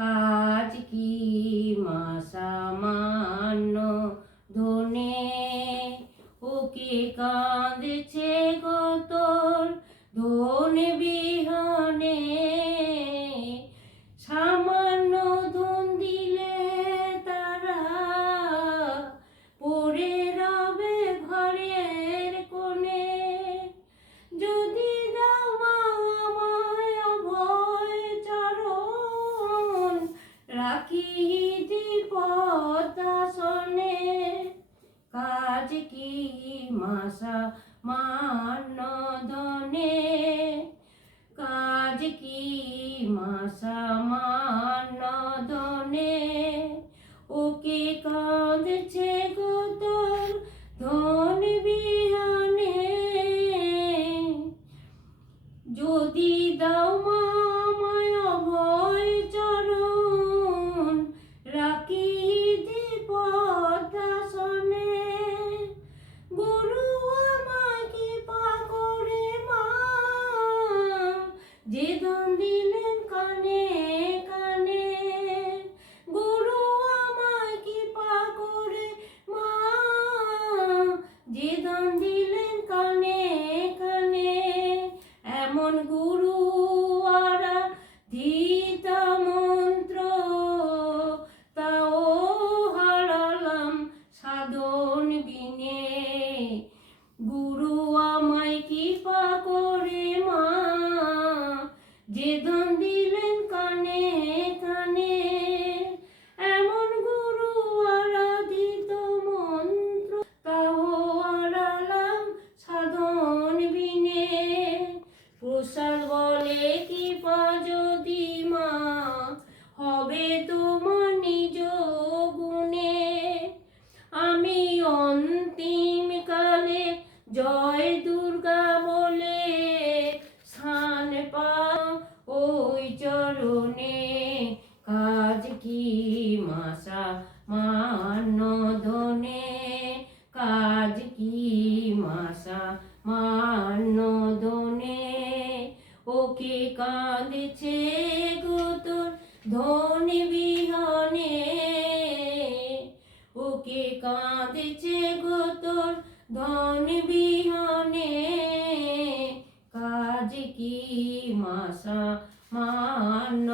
কাজ কি মা সামান্য ধনে, ওকে কাঁদছে গো তোর ধন বিহনে। সামান্য ধন দিলে তারা পড়ে রবে ঘরের কোণে। যদি দাও মা আমায় অভয় চরণ, রাখি পদ্মাসনে। কাজ কি মা সামান্য ধনে, কাজ কি মা সামান্য ধনে, ওকে কাঁদছে গো তোর ধন বিহনে। যদি দাও মা আমায় অভয় চরণ, রাখি পদ্মাসনে। গুরু আমায় কৃপা করে মা, যে দান দিলেন কানে কানে। গুরু আমায় কৃপা করে মা, যে দান দিলেন কানে কানে। এমন গুরু আরাধিত মন্ত্র, তাও হারালাম সাধন বিনে। গুরু আমায় কৃপা করে মা, যে দান দিলেন কানে কানে। এমন গুরু আরাধিত মন্ত্র, তাও হারালাম সাধন বিনে। প্রসাদ বলে কৃপা যদি মা, হবে তোমার নিজ গুণে। আমি অন্তিম কালে জয় দুর্গা বলে স্থান পাও ওই চরণে। কাজ কি মা সামান্য ধনে, কাজ কি মা সামান্য ধনে, ওকে কাঁদছে গো তোর ধন বিহনে। ওকে কাঁদছে গো তোর ধন বিহনে। কাজ কি মা সামান্য